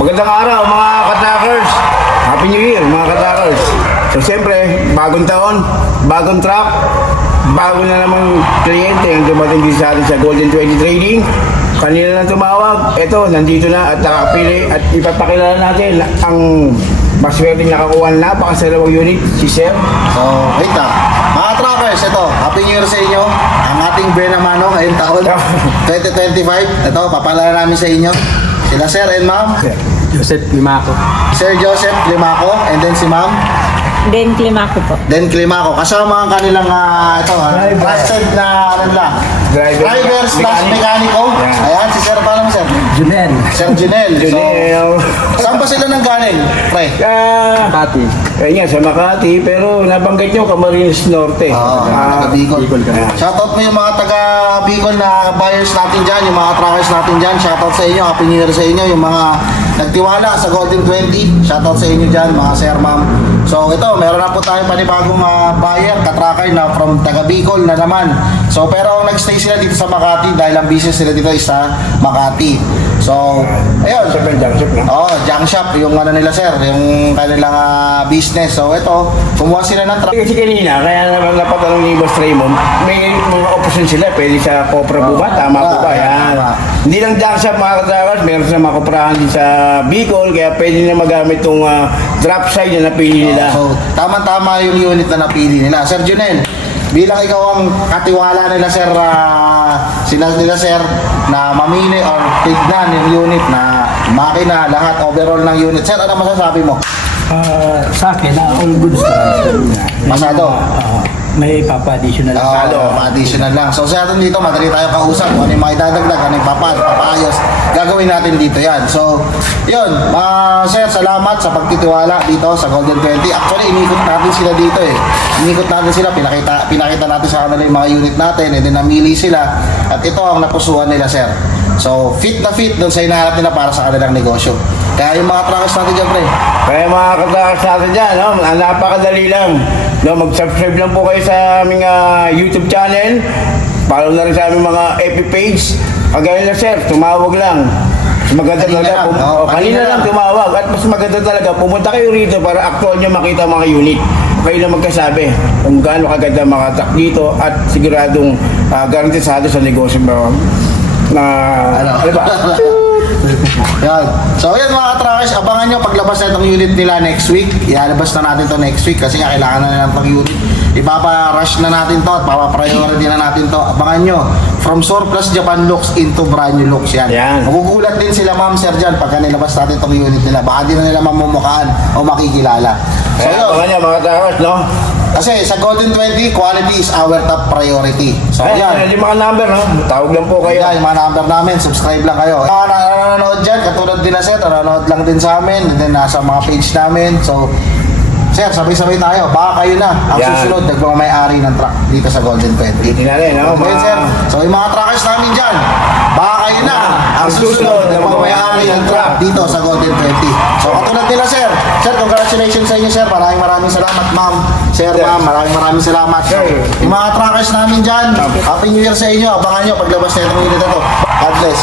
Magandang araw mga katakers. Happy New Year mga katakers. So siyempre, bagong taon, bagong truck, bago na namang kliyente ang dumating din sa atin sa Golden 20 Trading. Kanina na tumawag, eto, nandito na at nakapili at ipapakilala natin ang maswerteng nakakuha na napakasarawang unit, si Sir. So, wait na. Mga trackers, ito, Happy New Year sa inyo. Ang ating Benamano ngayong taon, 2025. Ito, papalala namin sa inyo. Sila Sir and Ma'am. Joseph Limaco. Sir Joseph Limaco, and then si Ma'am. Den Climaco po. Then Climaco. Kasama ang kanilang, trusted na, ano lang, driver slash mekaniko. Yeah. Ayan, si Sir, paano mo Sir? Junel. Sir Junel. Junel. So, saan pa sila nang galing? Pre? Pati. Kaya sa Makati, pero nabanggit nyo Camarines Norte. Taga Bicol. Bicol kami. Shoutout mo yung mga taga Bicol na buyers natin dyan, yung mga trackers natin dyan. Shoutout sa inyo, Happy New Year sa inyo. Yung mga nagtiwala sa Golden 20, shoutout sa inyo dyan, mga sir, ma'am. So ito, meron na po tayong panibagong buyer, katracker na from taga Bicol na naman. So pero nagstay sila dito sa Makati dahil ang business sila dito is sa Makati. So, ayun. Junk shop, yung ano nila sir, yung kanilang business. So ito, kumuha sila ng truck. Kasi kanina, kaya naman napatanong ni Boss Raymond, may mga option sila, pwede sa Copra Buba, tama po ba? Yan. Hindi lang junk shop mga katrackers, meron sila mga koprahan din sa Bicol, kaya pwede na magamit itong drop side na napili nila. So, tama-tama yung unit na napili nila. Sir Junel, bilang ikaw ang katiwala nila sir, nila sir, na mamili or tignan yung unit na makina, lahat overall ng unit. Sir, ano masasabi mo? Sa akin, all goods naman. Masado? May papa-additional lang. Additional lang. So sa atin dito, madali tayo kausap. Kung ano yung mga idadagdag, ano yung papaayos, gagawin natin dito yan. So, yun. Sir, salamat sa pagtitiwala dito sa Golden 20. Actually, inikot natin sila dito eh. Inikot natin sila, pinakita natin sa kanila yung mga unit natin, and then namili sila. At ito ang napusuan nila, sir. So, fit na fit doon sa hinahanap nila para sa kanilang negosyo. Kaya yung mga trackers natin dyan, pre. Kaya mga katrackers natin dyan, no? Napakadali lang. No, mag-subscribe lang po kayo sa aming YouTube channel. Follow na rin sa aming mga FB page. Kagaya na sir, tumawag lang. Mas maganda talaga. Kanina lang tumawag. At mas maganda talaga, pumunta kayo rito para actual nyo makita mga unit. Kayo na magkasabi kung gaano kaganda mga truck dito at siguradong garantisado sa negosyo mo. Ano ba? Yan. So yan mga trackers, abangan nyo paglabas na itong unit nila next week. Ilalabas na natin to next week kasi nga kailangan na nilang pag-unit. Ipapa-rush na natin to at papa-priority na natin to. Abangan nyo, from surplus Japan looks into brand new looks yan. Magugulat din sila ma'am sir dyan pagka nilabas natin itong unit nila. Baka di na nila mamumukaan o makikilala. So yun. Abangan nyo mga trackers, no? Kasi sa Golden 20, quality is our top priority. So yan. Yung mga number, no? Tawag lang po kayo. Yan, yung mga number namin, subscribe lang kayo. Mga nanonood dyan, katulad din na sir, nanonood lang din sa amin, and then nasa mga page namin. So, sir, sabay-sabay tayo. Baka kayo na ang susunod, nagmamay-ari ng truck dito sa Golden 20. Dito na rin, no? Okay, sir. So, yung mga truckers namin dyan, baka kayo na ang susunod, nagmamay-ari ng truck dito sa Golden 20. So, katulad nila, sir. Sir, congratulations sa inyo, sir. Maraming salamat, ma'am. Sir, ma'am, maraming salamat. Yung mga truckers namin dyan, Happy New Year sa inyo. Abangan nyo paglabas na itong unit na to. God bless.